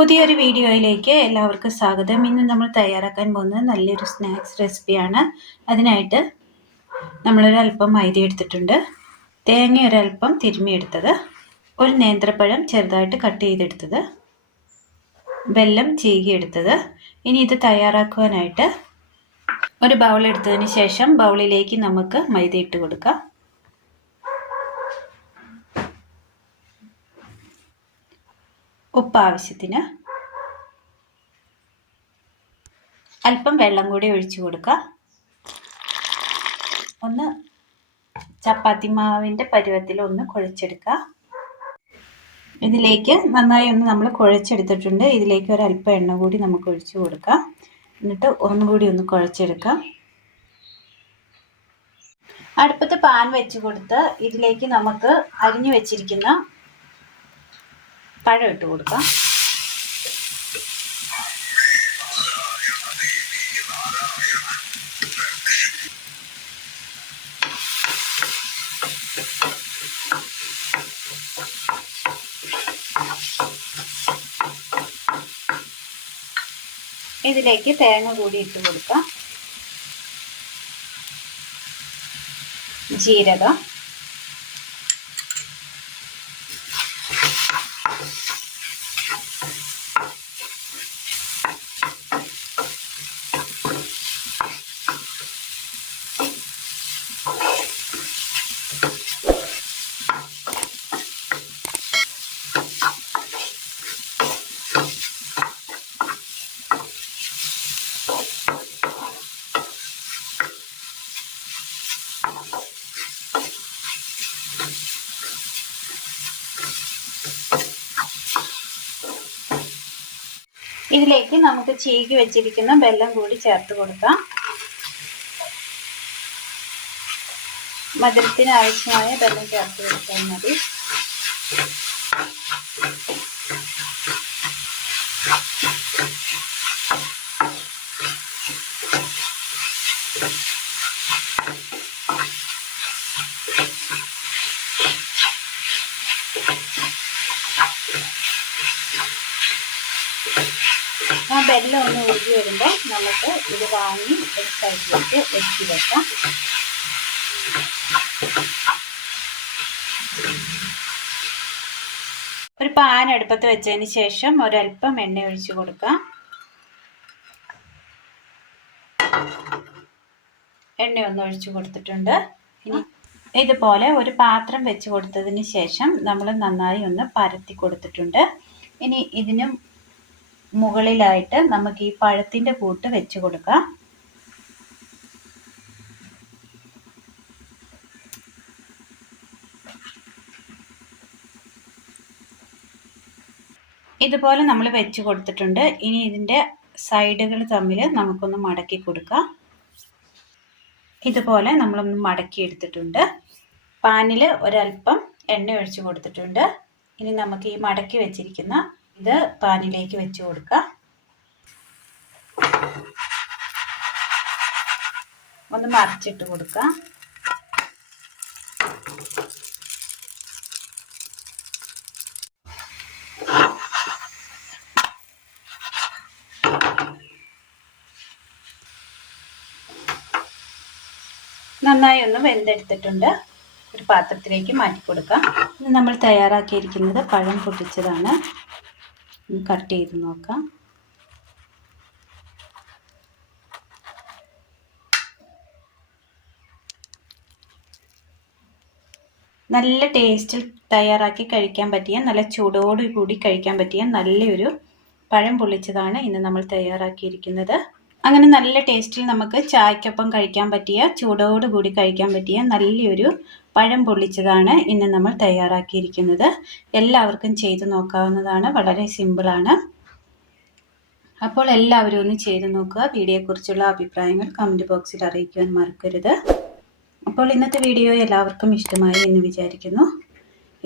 പുതിയൊരു വീഡിയോയിലേക്ക് എല്ലാവർക്കും സ്വാഗതം. ഇന്ന് നമ്മൾ തയ്യാറാക്കാൻ പോകുന്നത് നല്ലൊരു സ്നാക്സ് റെസിപ്പിയാണ്. അതിനായിട്ട് നമ്മളൊരല്പം മൈദ എടുത്തിട്ടുണ്ട്, തേങ്ങ ഒരല്പം തിരുമ്മിയെടുത്തത്, ഒരു നേന്ത്രപ്പഴം ചെറുതായിട്ട് കട്ട് ചെയ്തെടുത്തത്, വെല്ലം ചീകിയെടുത്തത്. ഇനി ഇത് തയ്യാറാക്കുവാനായിട്ട് ഒരു ബൗൾ എടുത്തതിന് ശേഷം ബൗളിലേക്ക് നമുക്ക് മൈദ ഇട്ട് കൊടുക്കാം. ഉപ്പ് ആവശ്യത്തിന്, അല്പം വെള്ളം കൂടി ഒഴിച്ചു കൊടുക്കാം. ഒന്ന് ചപ്പാത്തി മാവിൻ്റെ പരുവത്തിൽ ഒന്ന് കുഴച്ചെടുക്കുക. ഇതിലേക്ക് നന്നായി ഒന്ന് നമ്മൾ കുഴച്ചെടുത്തിട്ടുണ്ട്. ഇതിലേക്ക് ഒരല്പം എണ്ണ കൂടി നമുക്ക് ഒഴിച്ചു കൊടുക്കാം. എന്നിട്ട് ഒന്നുകൂടി ഒന്ന് കുഴച്ചെടുക്കാം. അടുപ്പത്ത് പാൻ വെച്ച് കൊടുത്ത് ഇതിലേക്ക് നമുക്ക് അരിഞ്ഞു വെച്ചിരിക്കുന്ന പഴം ഇട്ട് കൊടുക്കാം. ഇതിലേക്ക് തേങ്ങ കൂടി ഇട്ട് കൊടുക്കാം. ജീരകം, ഇതിലേക്ക് നമുക്ക് ചീകി വെച്ചിരിക്കുന്ന വെല്ലം കൂടി ചേർത്ത് കൊടുക്കാം. മധുരത്തിന് ആവശ്യമായ വെല്ലം ചേർത്ത് കൊടുത്താൽ മതി. ആ വെല്ലം ഒന്ന് ഉരുകി വരുമ്പോൾ നമുക്ക് ഇത് വാങ്ങി ഒരു സൈഡിലേക്ക് വെച്ച് വെക്കാം. ഒരു പാൻ അടുപ്പത്ത് വെച്ചതിന് ശേഷം ഒരല്പം എണ്ണ ഒഴിച്ചു കൊടുക്കാം. എണ്ണ ഒന്ന് ഒഴിച്ചു കൊടുത്തിട്ടുണ്ട്. ഇനി ഇതുപോലെ ഒരു പാത്രം വെച്ച് കൊടുത്തതിന് ശേഷം നമ്മൾ നന്നായി ഒന്ന് പരത്തി കൊടുത്തിട്ടുണ്ട്. ഇനി ഇതിന് മുകളിലായിട്ട് നമുക്ക് ഈ പഴത്തിൻ്റെ കൂട്ട് വെച്ച് കൊടുക്കാം. ഇതുപോലെ നമ്മൾ വെച്ച് കൊടുത്തിട്ടുണ്ട്. ഇനി ഇതിൻ്റെ സൈഡുകൾ തമ്മിൽ നമുക്കൊന്ന് മടക്കി കൊടുക്കാം. ഇതുപോലെ നമ്മളൊന്ന് മടക്കി എടുത്തിട്ടുണ്ട്. പാനിൽ ഒരല്പം എണ്ണ ഒഴിച്ച് കൊടുത്തിട്ടുണ്ട്. ഇനി നമുക്ക് ഈ മടക്കി വെച്ചിരിക്കുന്ന ഇത് പാനിലേക്ക് വെച്ച് കൊടുക്കാം. ഒന്ന് മറിച്ചിട്ട് കൊടുക്കാം. നന്നായി ഒന്ന് വെന്തെടുത്തിട്ടുണ്ട്. ഒരു പാത്രത്തിലേക്ക് മാറ്റി കൊടുക്കാം. ഇന്ന് നമ്മൾ തയ്യാറാക്കിയിരിക്കുന്നത് പഴം പൊട്ടിച്ചതാണ്. കട്ട് ചെയ്ത് നോക്കാം. നല്ല ടേസ്റ്റിൽ തയ്യാറാക്കി കഴിക്കാൻ പറ്റിയ, നല്ല ചൂടോട് കൂടി കഴിക്കാൻ പറ്റിയ നല്ലൊരു പഴം പൊള്ളിച്ചതാണ് ഇന്ന് നമ്മൾ തയ്യാറാക്കിയിരിക്കുന്നത്. അങ്ങനെ നല്ല ടേസ്റ്റിൽ നമുക്ക് ചായക്കൊപ്പം കഴിക്കാൻ പറ്റിയ, ചൂടോട് കൂടി കഴിക്കാൻ പറ്റിയ നല്ലൊരു പഴം പൊള്ളിച്ചതാണ് ഇന്ന് നമ്മൾ തയ്യാറാക്കിയിരിക്കുന്നത്. എല്ലാവർക്കും ചെയ്തു നോക്കാവുന്നതാണ്. വളരെ സിമ്പിളാണ്. അപ്പോൾ എല്ലാവരും ഒന്ന് ചെയ്തു നോക്കുക. വീഡിയോയെക്കുറിച്ചുള്ള അഭിപ്രായങ്ങൾ കമൻറ്റ് ബോക്സിൽ അറിയിക്കുവാൻ മറക്കരുത്. അപ്പോൾ ഇന്നത്തെ വീഡിയോ എല്ലാവർക്കും ഇഷ്ടമായി എന്ന് വിചാരിക്കുന്നു.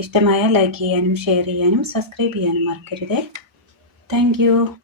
ഇഷ്ടമായ ലൈക്ക് ചെയ്യാനും ഷെയർ ചെയ്യാനും സബ്സ്ക്രൈബ് ചെയ്യാനും മറക്കരുതേ. താങ്ക്